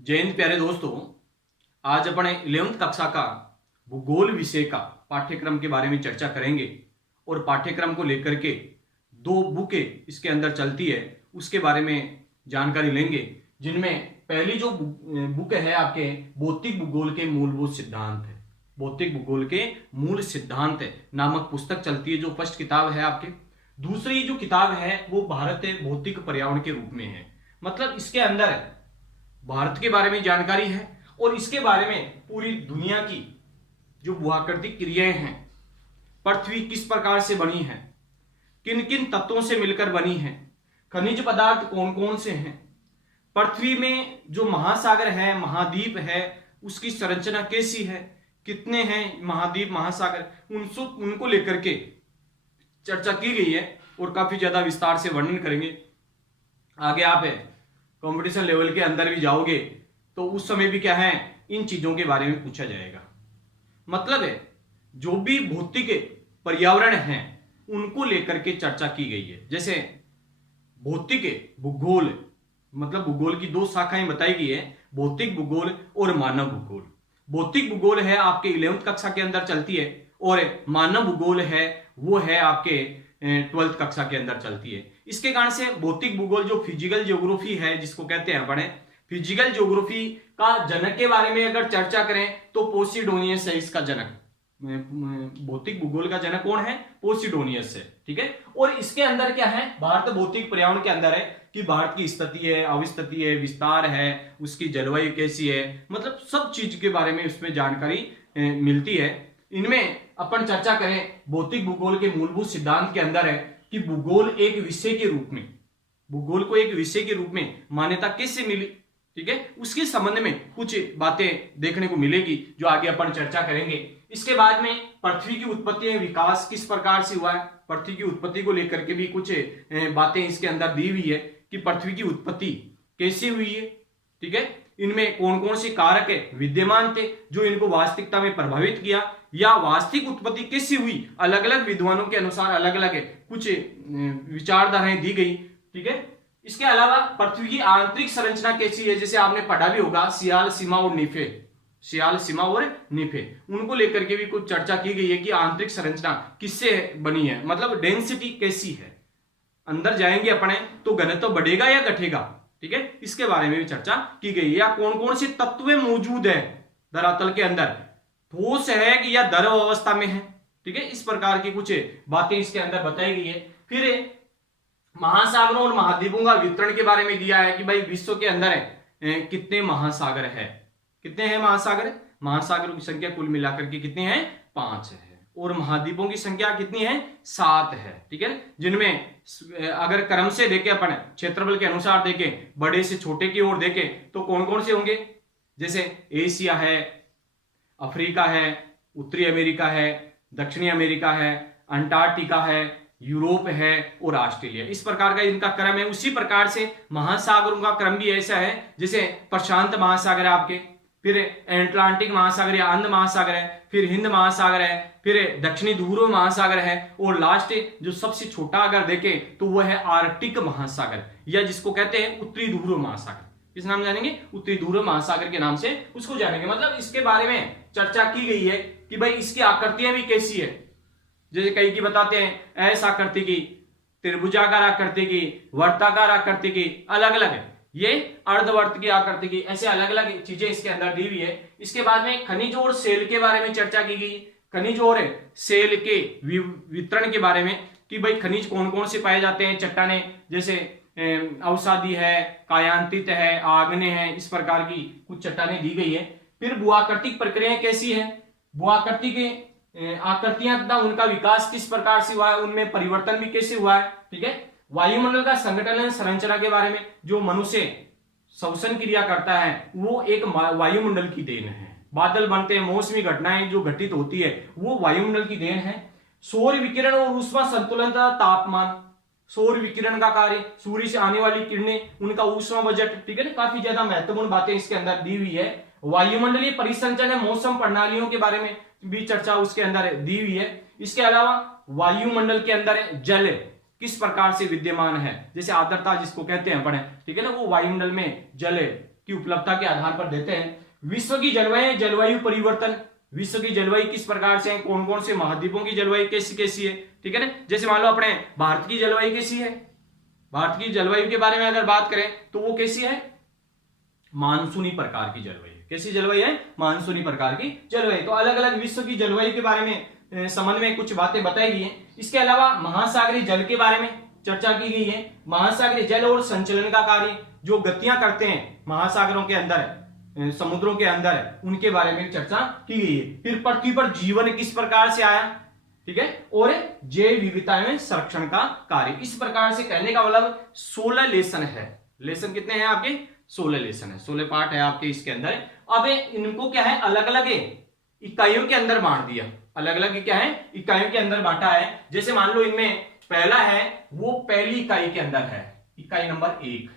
जय हिंद प्यारे दोस्तों। आज अपन 11वीं कक्षा का भूगोल विषय का पाठ्यक्रम के बारे में चर्चा करेंगे और पाठ्यक्रम को लेकर के दो बुकें इसके अंदर चलती है उसके बारे में जानकारी लेंगे, जिनमें पहली जो बुक है आपके भौतिक भूगोल के मूलभूत सिद्धांत है। भौतिक भूगोल के मूल सिद्धांत नामक पुस्तक चलती है, जो फर्स्ट किताब है आपके। दूसरी जो किताब है वो भारत भौतिक पर्यावरण के रूप में है। मतलब इसके अंदर भारत के बारे में जानकारी है और इसके बारे में पूरी दुनिया की जो भूआकृतिक क्रियाएं हैं, पृथ्वी किस प्रकार से बनी है, किन किन तत्वों से मिलकर बनी है, खनिज पदार्थ कौन कौन से हैं, पृथ्वी में जो महासागर है, महाद्वीप है, उसकी संरचना कैसी है, कितने हैं महाद्वीप महासागर, उनको लेकर के चर्चा की गई है और काफी ज्यादा विस्तार से वर्णन करेंगे। आगे आप कंपटीशन लेवल के अंदर भी जाओगे तो उस समय भी क्या है, इन चीजों के बारे में पूछा जाएगा। मतलब है जो भी भौतिक पर्यावरण है उनको लेकर के चर्चा की गई है। जैसे भौतिक भूगोल, मतलब भूगोल की दो शाखाएं बताई गई है, भौतिक भूगोल और मानव भूगोल। भौतिक भूगोल है आपके 11वीं कक्षा के अंदर चलती है और मानव भूगोल है वो है आपके 12th कक्षा के अंदर चलती है। इसके कारण से भौतिक भूगोल जो फिजिकल ज्योग्राफी है, जिसको कहते हैं अपन फिजिकल ज्योग्राफी का जनक के बारे में अगर चर्चा करें तो पोसिडोनियस है इसका जनक। भौतिक भूगोल का जनक कौन है? पोसिडोनियस है। ठीक है। और इसके अंदर क्या है, भारत भौतिक पर्यावरण के अंदर है कि भारत की स्थिति है, अवस्थिति है, विस्तार है, उसकी जलवायु कैसी है, मतलब सब चीज के बारे में उसमें जानकारी मिलती है। इनमें अपन चर्चा करें भौतिक भूगोल के मूलभूत सिद्धांत के अंदर है कि भूगोल एक विषय के रूप में, भूगोल को एक विषय के रूप में मान्यता कैसे मिली, ठीक है, उसके संबंध में कुछ बातें देखने को मिलेगी जो आगे अपन चर्चा करेंगे। इसके बाद में पृथ्वी की उत्पत्ति एवं विकास किस प्रकार से हुआ है, पृथ्वी की उत्पत्ति को लेकर के भी कुछ बातें इसके अंदर दी हुई है कि पृथ्वी की उत्पत्ति कैसे हुई है। ठीक है। इनमें कौन कौन से कारक विद्यमान थे जो इनको वास्तविकता में प्रभावित किया, या वास्तविक उत्पत्ति कैसी हुई, अलग अलग विद्वानों के अनुसार अलग अलग कुछ विचारधाराएं दी गई। ठीक है। इसके अलावा पृथ्वी की आंतरिक संरचना कैसी है, जैसे आपने पढ़ा भी होगा सियाल, सीमा और नीफे, सियाल, सीमा और नीफे, उनको लेकर के भी कुछ चर्चा की गई है कि आंतरिक संरचना किससे बनी है, मतलब डेंसिटी कैसी है, अंदर जाएंगे अपने तो घनत्व बढ़ेगा या घटेगा। ठीक है। इसके बारे में भी चर्चा की गई है। या कौन कौन से तत्व मौजूद है धरातल के अंदर, ठोस है कि या द्रव अवस्था में है। ठीक है। इस प्रकार की कुछ बातें इसके अंदर बताई गई है। फिर महासागरों और महाद्वीपों का वितरण के बारे में दिया है कि भाई विश्व के अंदर कितने महासागर है, कितने हैं महासागर, महासागरों की संख्या कुल मिलाकर के कितने हैं, 5 है, और महाद्वीपों की संख्या कितनी है, 7 है। ठीक है। जिनमें अगर क्रम से देखें अपन, क्षेत्रफल के अनुसार देखें, बड़े से छोटे की ओर देखें तो कौन कौन से होंगे, जैसे एशिया है, अफ्रीका है, उत्तरी अमेरिका है, दक्षिणी अमेरिका है, अंटार्कटिका है, यूरोप है और ऑस्ट्रेलिया। इस प्रकार का इनका क्रम है। उसी प्रकार से महासागरों का क्रम भी ऐसा है, जैसे प्रशांत महासागर है आपके, फिर अटलांटिक महासागर या अंध महासागर है, फिर हिंद महासागर है, फिर दक्षिणी ध्रुव महासागर है, और लास्ट जो सबसे छोटा अगर देखें तो वह है आर्कटिक महासागर, या जिसको कहते हैं उत्तरी ध्रुव महासागर। किस नाम जानेंगे, उत्तरी ध्रुव महासागर के नाम से उसको जानेंगे। मतलब इसके बारे में चर्चा की गई है कि भाई इसकी आकृतियां भी कैसी है, जैसे कई की बताते हैं एस आकृति की, त्रिभुजाकार आकृति की, वर्ताकार आकृति की, अलग अलग है, ये अर्धवर्त की आकृति की, ऐसे अलग अलग चीजें इसके अंदर दी हुई है। इसके बाद में खनिज और सेल के बारे में चर्चा की गई, खनिज और सेल के वितरण के बारे में कि भाई खनिज कौन कौन से पाए जाते हैं, चट्टाने जैसे अवसादी है, कायांतित है, आग्नेय है, इस प्रकार की कुछ चट्टाने दी गई है। फिर भूआकृतिक प्रक्रियाएं कैसी है, भूआकृति के आकृतियां तथा उनका विकास किस प्रकार से हुआ है, उनमें परिवर्तन भी कैसे हुआ है। ठीक है। वायुमंडल का संगठन संरचना के बारे में, जो मनुष्य श्वसन क्रिया करता है वो एक वायुमंडल की देन है, बादल बनते हैं, मौसमी घटनाएं जो घटित होती है वो वायुमंडल की देन है। सौर विकिरण और ऊष्मा संतुलन तथा तापमान, सौर विकिरण का कार्य, सूर्य से आने वाली किरणें, उनका ऊष्मा बजट। ठीक है ना, काफी ज्यादा महत्वपूर्ण बातें इसके अंदर दी हुई है। वायुमंडलीय परिसंचरण, मौसम प्रणालियों के बारे में भी चर्चा उसके अंदर दी हुई है। इसके अलावा वायुमंडल के अंदर जल किस प्रकार से विद्यमान है, जैसे आर्द्रता जिसको कहते हैं पढ़े, ठीक है ना, वो वायुमंडल में जल की उपलब्धता के आधार पर देते हैं। विश्व की जलवायु परिवर्तन, विश्व की जलवायु किस प्रकार से है, कौन कौन से महाद्वीपों की जलवायु कैसी कैसी है, ठीक है ना। जैसे मान लो अपने भारत की जलवायु कैसी है, भारत की जलवायु के बारे में अगर बात करें तो वो कैसी है, मानसूनी प्रकार की जलवायु। कैसी जलवायु है, मानसूनी प्रकार की जलवायु। तो अलग अलग विश्व की जलवायु के बारे में संबंध में कुछ बातें बताई गई हैं। इसके अलावा महासागरीय जल के बारे में चर्चा की गई है। महासागरीय जल और संचलन का कार्य, जो गतियां करते हैं महासागरों के अंदर, समुद्रों के अंदर, उनके बारे में चर्चा की गई है। फिर पृथ्वी पर जीवन किस प्रकार से आया, ठीक है, और जैव विविधता में संरक्षण का कार्य। इस प्रकार से कहने का मतलब 16 लेसन है। लेसन कितने हैं आपके, 16 लेसन है, 16 पार्ट है आपके इसके अंदर। अब इनको क्या है, अलग अलग इकाइयों के अंदर बांट दिया, अलग अलग क्या है, इकाइयों के अंदर बांटा है। जैसे मान लो इनमें पहला है वो पहली इकाई के अंदर है, इकाई नंबर 1।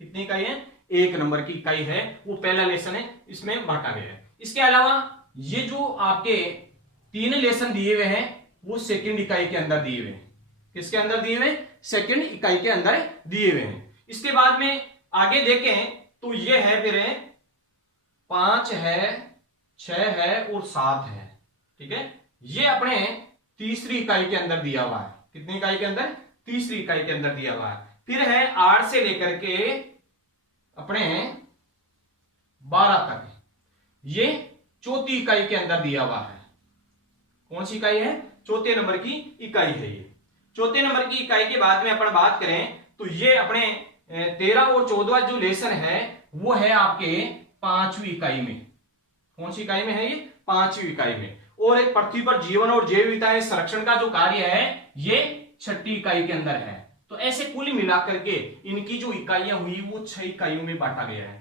कितनी इकाई है, 1 नंबर की इकाई है, वो पहला लेसन है, इसमें बांटा गया है। इसके अलावा ये जो आपके 3 लेसन दिए हुए हैं वो सेकंड इकाई के अंदर दिए हुए हैं। किसके अंदर दिए हुए, सेकंड इकाई के अंदर दिए हुए हैं। इसके बाद में आगे देखें तो ये है फिर 5 है, 6 है और 7 है, ठीक है। ये अपने तीसरी इकाई के अंदर दिया हुआ है। कितनी इकाई के अंदर, तीसरी इकाई के अंदर दिया हुआ है। फिर है 8 से लेकर के अपने 12 तक, ये चौथी इकाई के अंदर दिया हुआ है। कौन सी इकाई है, चौथे नंबर की इकाई है ये। चौथे नंबर की इकाई के बाद में अपन बात करें तो ये अपने 13 और 14 जो लेसन है वो है आपके 5वीं इकाई में। कौन सी इकाई में है ये, 5वीं इकाई में। और एक पृथ्वी पर जीवन और जैव विविधता संरक्षण का जो कार्य है ये 6ठी इकाई के अंदर है। तो ऐसे कुल मिलाकर के इनकी जो इकाइयां हुई वो 6 इकाइयों में बांटा गया है।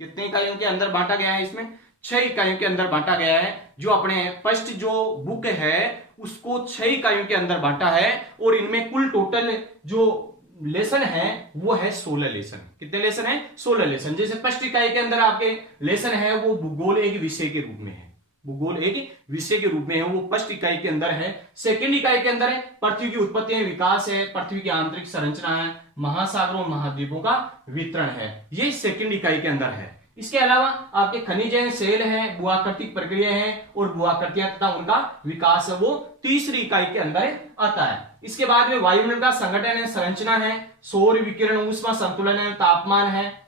कितने इकाइयों के अंदर बांटा गया है, इसमें 6 इकाइयों के अंदर बांटा गया है। जो अपने फर्स्ट जो बुक है उसको 6 इकाइयों के अंदर बांटा है। और इनमें कुल टोटल जो लेसन है वो है 16 लेसन। कितने लेसन है, 16 लेसन। जैसे फर्स्ट इकाई के अंदर आपके लेसन है वो भूगोल एक विषय के रूप में है, भूगोल एक विषय के रूप में है, वो फर्स्ट इकाई के अंदर है। सेकंड इकाई के अंदर है पृथ्वी की उत्पत्ति है, विकास है, पृथ्वी की आंतरिक संरचना है, महासागरों महाद्वीपों का वितरण है, ये सेकंड इकाई के अंदर है। इसके अलावा आपके खनिज हैं, सेल हैं, भूआकृतिक प्रक्रिया हैं और भूआकृतियां तथा उनका विकास है, वो तीसरी इकाई के अंदर आता है। इसके बाद में वायुमंडल का संगठन है, संरचना है, सौर विकिरण, ऊष्मा संतुलन है, तापमान है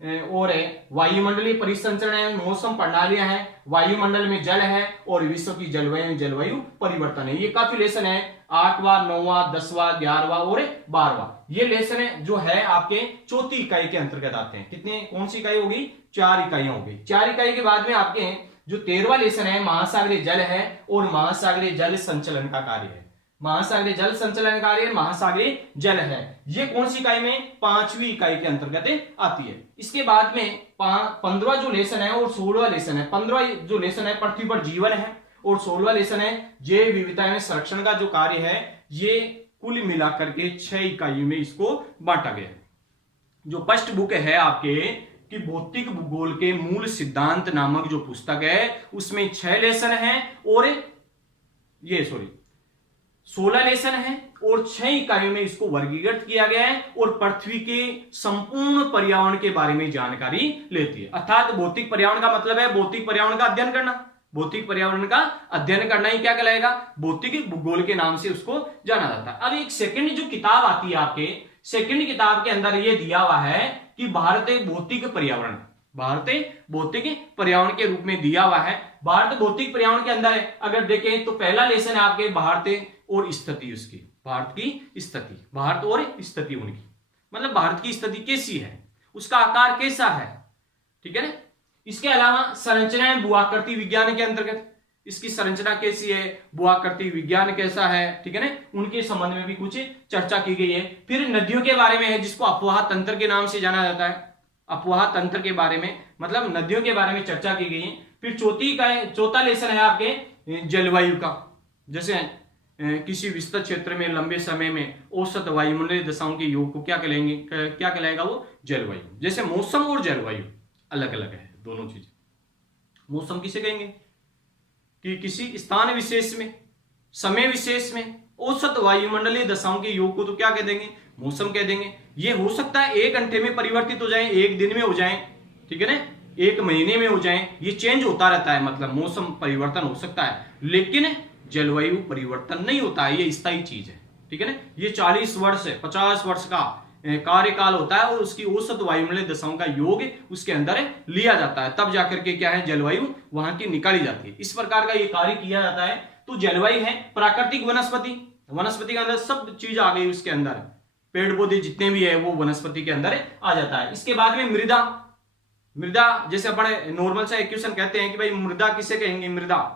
और वायुमंडलीय परिसंचरण है, मौसम प्रणालियां हैं, वायुमंडल में जल है और विश्व की जलवायु परिवर्तन है। ये काफी लेसन है, 8वां, 9वां, 10वां, 11वां और 12वां। ये लेसन है जो है आपके चौथी इकाई के अंतर्गत आते हैं। कितने, कौन सी इकाई होगी, 4 इकाइयां होगी। 4 इकाई के बाद में आपके जो 13वां लेसन है महासागरीय जल है और महासागरीय जल संचलन का कार्य है। महासागरीय जल संचलन कार्य महासागरीय जल है, ये कौन सी इकाई में, 5वीं इकाई के अंतर्गत आती है। इसके बाद में 15वां जो लेसन है और 16वां लेसन है। 15वां जो लेसन है पृथ्वी पर जीवन है और 16वां लेसन है जैव विविधता में संरक्षण का जो कार्य है। ये कुल मिलाकर के 6 इकाइयों में इसको बांटा गया है। जो फर्स्ट बुक है आपके कि भौतिक भूगोल के मूल सिद्धांत नामक जो पुस्तक है उसमें 6 लेसन है और 16 लेसन है और 6 इकाइयों में इसको वर्गीकृत किया गया है और पृथ्वी के संपूर्ण पर्यावरण के बारे में जानकारी लेती है। अर्थात भौतिक पर्यावरण का मतलब है भौतिक पर्यावरण का अध्ययन करना। भौतिक पर्यावरण का अध्ययन करना ही क्या कहलाएगा, भौतिक भूगोल के नाम से उसको जाना जाता है। अब एक सेकंड जो किताब आती है आपके, सेकंड किताब के अंदर ये दिया हुआ है कि भारतीय भौतिक पर्यावरण, भारतीय भौतिक पर्यावरण के रूप में दिया हुआ है। भारत भौतिक पर्यावरण के अंदर अगर देखें तो पहला लेसन है आपके भारत और स्थिति, उसकी भारत की स्थिति, भारत और स्थिति उनकी, मतलब भारत की स्थिति कैसी है, उसका आकार कैसा है, ठीक है ना। इसके अलावा संरचना भूआकृति विज्ञान के अंतर्गत इसकी संरचना कैसी है, भूआकृति विज्ञान कैसा है, ठीक है ना, उनके संबंध में भी कुछ चर्चा की गई है। फिर नदियों के बारे में है जिसको अपवाह तंत्र के नाम से जाना जाता है। अपवाह तंत्र के बारे में मतलब नदियों के बारे में चर्चा की गई है। फिर चौथा लेसन है आपके जलवायु का। जैसे किसी विस्तृत क्षेत्र में लंबे समय में औसत वायुमंडलीय दशाओं के योग को क्या कहलाएगा, वो जलवायु। जैसे मौसम और जलवायु अलग अलग है दोनों चीजें। मौसम किसे कहेंगे कि किसी स्थान विशेष में, समय विशेष में औसत वायुमंडलीय दशाओं के योग को तो क्या कह देंगे, मौसम कह देंगे। ये हो सकता है 1 घंटे में परिवर्तित हो जाए, 1 दिन में हो जाए, ठीक है ना, एक महीने में हो जाए, ये चेंज होता रहता है, मतलब मौसम परिवर्तन हो सकता है, लेकिन जलवायु परिवर्तन नहीं होता है, ये स्थायी चीज है। ठीक है ना, ये 40 वर्ष 50 वर्ष का कार्यकाल होता है और उसकी औसत वायुमंडलीय दशाओं का योग उसके अंदर लिया जाता है, तब जाकर के क्या है, जलवायु वहां की निकाली जाती है। इस प्रकार का ये कार्य किया जाता है। तो जलवायु है प्राकृतिक वनस्पति, वनस्पति के अंदर सब चीज आ गई, उसके अंदर पेड़ पौधे जितने भी है वो वनस्पति के अंदर आ जाता है। इसके बाद में मृदा, मृदा जैसे अपने नॉर्मल सा इक्वेशन कहते हैं कि भाई मृदा किसे कहेंगे, मृदा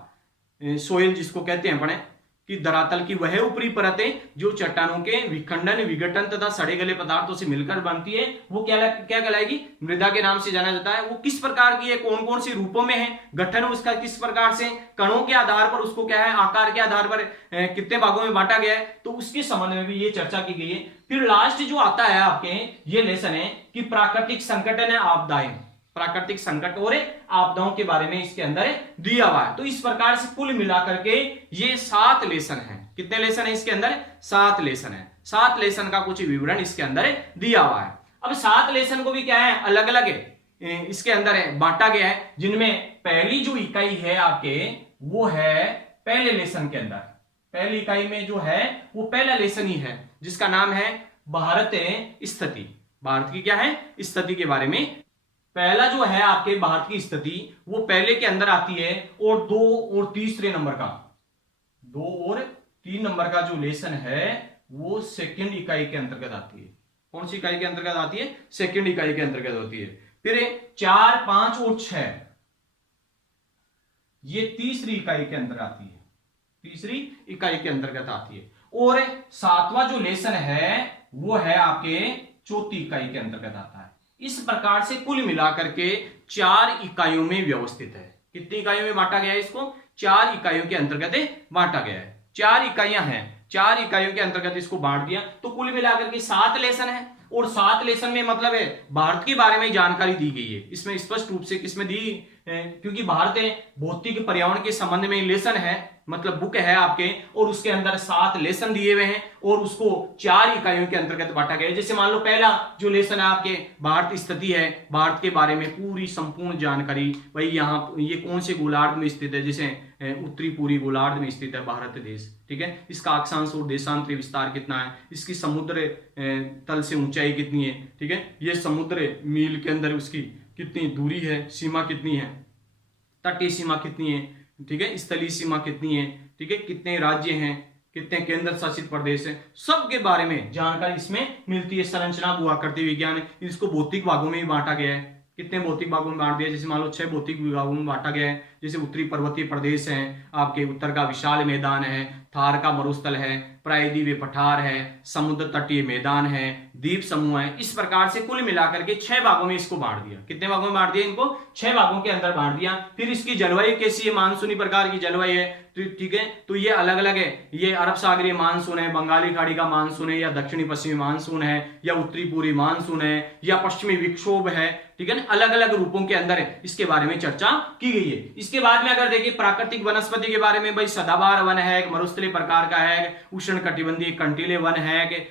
सोइल जिसको कहते हैं अपने, कि धरातल की वह ऊपरी परतें जो चट्टानों के विखंडन विघटन तथा सड़े गले पदार्थों से मिलकर बनती है, वो क्या कहलाएगी, मृदा के नाम से जाना जाता है। वो किस प्रकार की है, कौन कौन सी रूपों में है, गठन उसका किस प्रकार से, कणों के आधार पर उसको क्या है, आकार के आधार पर कितने भागों में बांटा गया है, तो उसके संबंध में भी ये चर्चा की गई है। फिर लास्ट जो आता है आपके ये लेसन है कि प्राकृतिक संकट है आपदाएं, प्राकृतिक संकट और आपदाओं के बारे में इसके अंदर दिया हुआ है। तो इस प्रकार से कुल मिलाकर के ये 7 लेसन है। कितने लेसन है इसके अंदर, 7 लेसन है। 7 लेसन का कुछ विवरण इसके अंदर दिया हुआ है। अब 7 लेसन को भी क्या है, अलग अलग इसके अंदर बांटा गया है, जिनमें पहली जो इकाई है आपके वो है पहले लेसन के अंदर, पहली इकाई में जो है वो पहला लेसन ही है, जिसका नाम है भारत स्थिति। भारत की क्या है, स्थिति के बारे में पहला जो है आपके भारत की स्थिति वो पहले के अंदर आती है, और 2 और 3 नंबर का, 2 और 3 नंबर का जो लेसन है वो सेकंड इकाई के अंतर्गत आती है। कौन सी इकाई के अंतर्गत आती है, सेकंड इकाई के अंतर्गत होती है। फिर 4, 5 और 6 ये तीसरी इकाई के अंतर्गत आती है, तीसरी इकाई के अंतर्गत आती है। और 7वां जो लेसन है वो है आपके चौथी इकाई के अंतर्गत आता है। इस प्रकार से कुल मिलाकर के 4 इकाइयों में व्यवस्थित है। कितनी इकाइयों में बांटा गया है इसको, 4 इकाइयों के अंतर्गत बांटा गया है। 4 इकाइयां हैं, 4 इकाइयों के अंतर्गत इसको बांट दिया, तो कुल मिलाकर के 7 लेसन है। और 7 लेसन में मतलब है भारत के बारे में जानकारी दी गई है इसमें स्पष्ट रूप से, किसमें दी, क्योंकि भारत भौतिक पर्यावरण के संबंध में लेसन है, मतलब बुक है आपके, और उसके अंदर 7 लेसन दिए हुए हैं और उसको 4 इकाइयों के अंतर्गत बांटा गया है। जैसे मान लो पहला जो लेसन है आपके भारत स्थिति है, भारत के बारे में पूरी संपूर्ण जानकारी, भाई यहाँ ये कौन से गोलार्ध में स्थित है, जैसे उत्तरी पूरी गोलार्ध में स्थित है भारत देश, ठीक है, इसका अक्षांश और देशांतरी विस्तार कितना है, इसकी समुद्र तल से ऊंचाई कितनी है, ठीक है, ये समुद्र मील के अंदर उसकी कितनी दूरी है, सीमा कितनी है, तटीय सीमा कितनी है, ठीक है, स्थलीय सीमा कितनी है, ठीक है, कितने राज्य हैं, कितने केंद्र शासित प्रदेश है, सब के बारे में जानकारी इसमें मिलती है। संरचना भूआकृति विज्ञान, इसको भौतिक भागों में भी बांटा गया है। कितने भौतिक भागों में बांट दिया, जैसे मान लो 6 भौतिक विभागों में बांटा गया है। जैसे उत्तरी पर्वतीय प्रदेश है आपके, उत्तर का विशाल मैदान है, थार का मरुस्थल है, प्रायद्वीपीय पठार है, समुद्र तटीय मैदान है, द्वीप समूह है। इस प्रकार से कुल मिलाकर के 6 भागों में इसको बांट दिया। कितने भागों में बांट दिया इनको, 6 भागों के अंदर बांट दिया। फिर इसकी जलवायु कैसी है, मानसूनी प्रकार की जलवायु है, ठीक है, तो ये अलग अलग है, ये अरब सागरीय मानसून है, बंगाली खाड़ी का मानसून है, या दक्षिणी पश्चिमी मानसून है, या उत्तरी पूर्वी मानसून है, या पश्चिमी विक्षोभ है, ठीक है ना, अलग अलग रूपों के अंदर इसके बारे में चर्चा की गई है। इसके बाद में अगर देखिए प्राकृतिक वनस्पति के बारे में, भाई सदाबहार वन है, मरुस्थलीय प्रकार का है, उष्ण कटिबंधीय कंटीले वन है,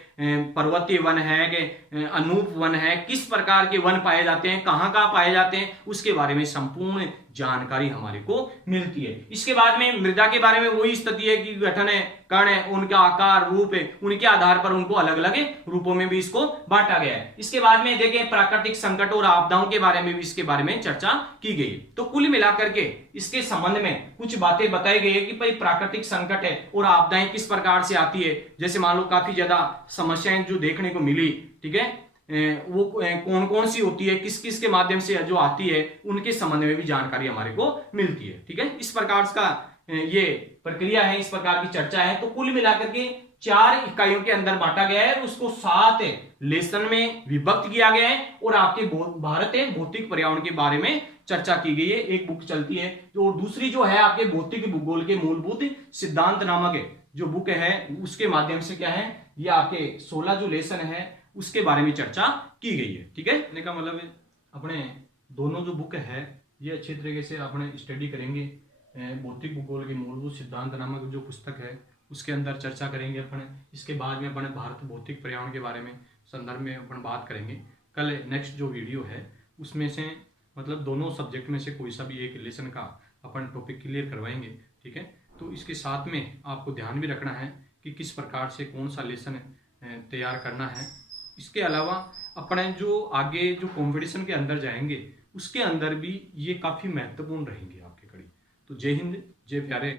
पर्वतीय वन है, अनूप वन है, किस प्रकार के वन पाए जाते हैं, कहां कहां पाए जाते हैं, उसके बारे में संपूर्ण जानकारी हमारे को मिलती है। इसके बाद में मृदा के बारे में वही स्थिति है कि गठन है, कण है, उनका आकार रूप है, उनके आधार पर उनको अलग अलग रूपों में भी इसको बांटा गया है। इसके बाद में देखें प्राकृतिक संकट और आपदाओं के बारे में भी इसके बारे में चर्चा की गई। तो कुल मिलाकर के इसके संबंध में कुछ बातें बताई गई है कि भाई प्राकृतिक संकट है और आपदाएं किस प्रकार से आती है। जैसे मान लो काफी ज्यादा समस्याएं जो देखने को मिली, ठीक है, वो कौन कौन सी होती है, किस किस के माध्यम से जो आती है, उनके संबंध में भी जानकारी हमारे को मिलती है। ठीक है, इस प्रकार का ये प्रक्रिया है, इस प्रकार की चर्चा है। तो कुल मिलाकर के 4 इकाइयों के अंदर बांटा गया है, उसको 7 लेसन में विभक्त किया गया है और आपके भारत भौतिक पर्यावरण के बारे में चर्चा की गई है। एक बुक चलती है, और दूसरी जो है आपके भौतिक भूगोल के मूलभूत सिद्धांत नामक जो बुक है, उसके माध्यम से क्या है, ये आपके 16 जो लेसन है उसके बारे में चर्चा की गई है। ठीक है, कहने का मतलब अपने दोनों जो बुक है ये अच्छे तरीके से अपने स्टडी करेंगे। भौतिक भूगोल के मूलभूत सिद्धांत नामक जो पुस्तक है उसके अंदर चर्चा करेंगे अपने। इसके बाद में अपने भारत भौतिक पर्यावरण के बारे में संदर्भ में अपन बात करेंगे। कल नेक्स्ट जो वीडियो है उसमें से मतलब दोनों सब्जेक्ट में से कोई सा भी एक लेसन का अपन टॉपिक क्लियर करवाएंगे, ठीक है। तो इसके साथ में आपको ध्यान भी रखना है कि किस प्रकार से कौन सा लेसन तैयार करना है। इसके अलावा अपने जो आगे जो कंपटीशन के अंदर जाएंगे उसके अंदर भी ये काफ़ी महत्वपूर्ण रहेंगे आपके कड़ी। तो जय हिंद, जय प्यारे।